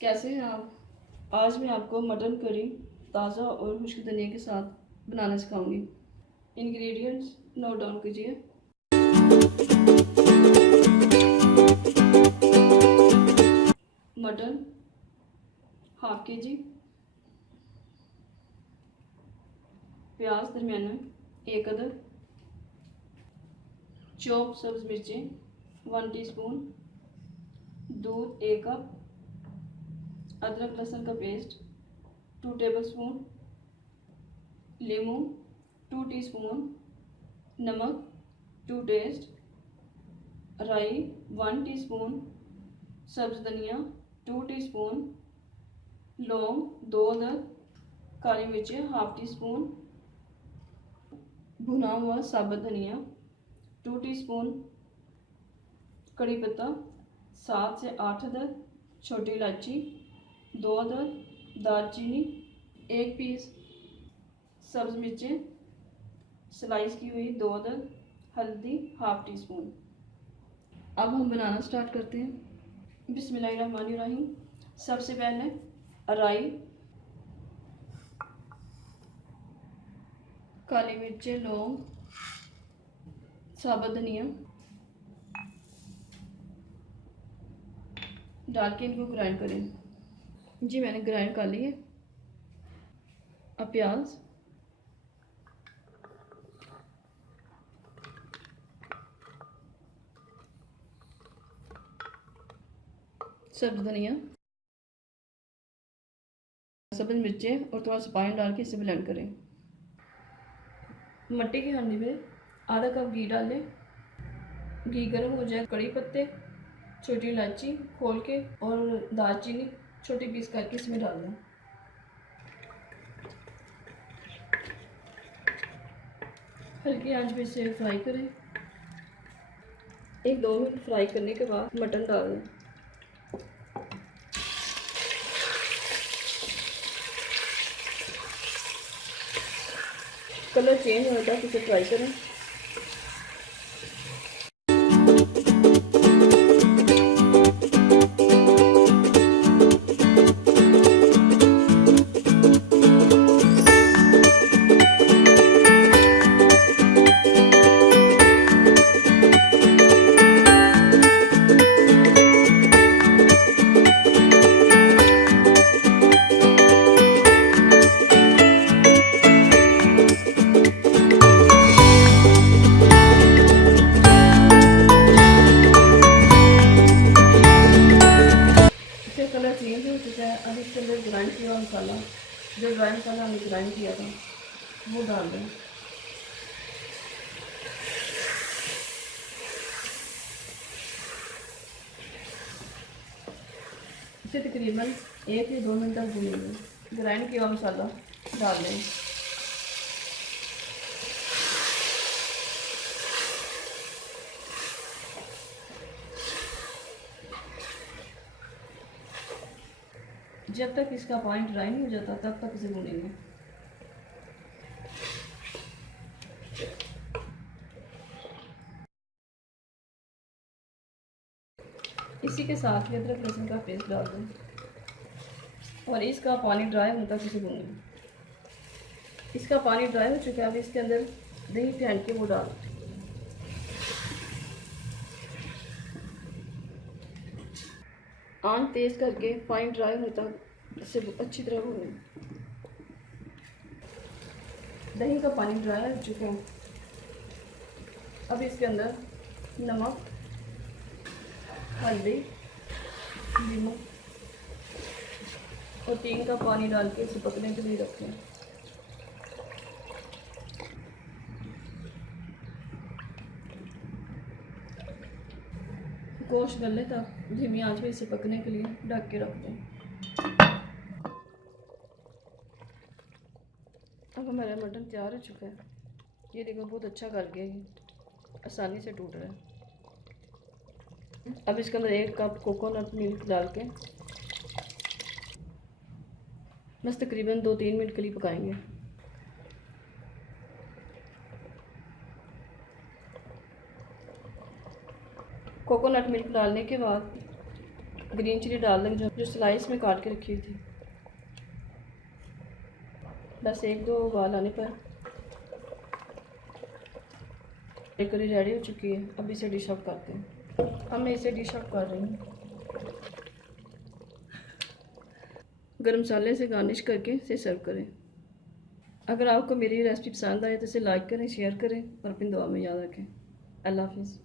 कैसे हैं आप। आज मैं आपको मटन करी ताज़ा और खुश्क धनिया के साथ बनाना सिखाऊंगी। इंग्रेडिएंट्स नोट डाउन कीजिए। मटन हाफ के जी, प्याज दरमियाना 1 अदद, चॉप सब्ज़ मिर्चें 1 टीस्पून, दूध 1 कप, अदरक लहसुन का पेस्ट 2 टेबलस्पून, लीमू 2 टीस्पून, नमक टू टेस्ट, राई 1 टीस्पून, सब्ज़ धनिया 2 टीस्पून, लौंग 2 अदद, काली मिर्चें हाफ टीस्पून, भुना हुआ साबुत धनिया 2 टीस्पून, कड़ी पत्ता 7 से 8 अदद, छोटी इलायची 2 अदद, दालचीनी 1 पीस, सब्ज़ मिर्चें स्लाइस की हुई 2 अदद, हल्दी हाफ टीस्पून। अब हम बनाना स्टार्ट करते हैं। बिस्मिल्लाहिर्रहमानिर्रहीम। सबसे पहले राई, काली मिर्चें, लौंग, साबुत धनिया डाल के इनको ग्राइंड करें। जी मैंने ग्राइंड कर लिए। अब प्याज, सब्ज़ धनिया, सब्ज़ मिर्चें और थोड़ा सा पानी डाल के इसे ब्लेंड करें। मट्टी की हांडी में आधा कप घी डालें। घी गर्म हो जाए, कड़ी पत्ते, छोटी इलायची खोल के और दालचीनी छोटी पीस करके इसमें डाल दें। हल्की आंच पे इसे फ्राई करें। 1-2 मिनट फ्राई करने के बाद मटन डाल दें। कलर चेंज होने तक इसे फ्राई करें। कलर चेंज हो चुका है। अब इसके अंदर ग्राइंड किया हुआ मसाला, जो ड्राई मसाला हमने ग्राइंड किया था वो डाल दें। इसे तकरीबन 1 या 2 मिनट तक भूनेंगे। ग्राइंड किया हुआ मसाला डाल दें। जब तक इसका पानी ड्राई नहीं हो जाता तब तक इसे भूनेंगे। इसी के साथ ही अदरक लहसुन का पेस्ट डाल दें और इसका पानी ड्राई होने तक इसे भूनेंगे। इसका पानी ड्राई हो चुका है। अब इसके अंदर दही फेंट के वो डाल दें। आंच तेज़ करके पानी ड्राई होने तक इसे अच्छी तरह भूनें। दही का पानी ड्राई हो चुका है। अब इसके अंदर नमक, हल्दी, नींबू और 3 कप पानी डाल के इसे पकने के लिए रखें। गोश्त गलने तक धीमी आंच में इसे पकने के लिए ढक के रख दें। अब हमारा मटन तैयार हो चुका है। ये देखो बहुत अच्छा गल गया, ये आसानी से टूट रहा है। अब इसके अंदर 1 कप कोकोनट मिल्क डाल के बस तकरीबन 2-3 मिनट के लिए पकाएंगे। कोकोनट मिल्क डालने के बाद ग्रीन चिली डाल देंगे जो स्लाइस में काट के रखी हुई थी। बस एक दो उबाल आने पर करी रेडी हो चुकी है। अब इसे डिश आउट करते हैं। अब मैं इसे डिश आउट कर रही हूँ। गरम मसाले से गार्निश करके इसे सर्व करें। अगर आपको मेरी रेसिपी पसंद आए तो इसे लाइक करें, शेयर करें और अपनी दुआ में याद रखें। अल्लाह हाफिज़।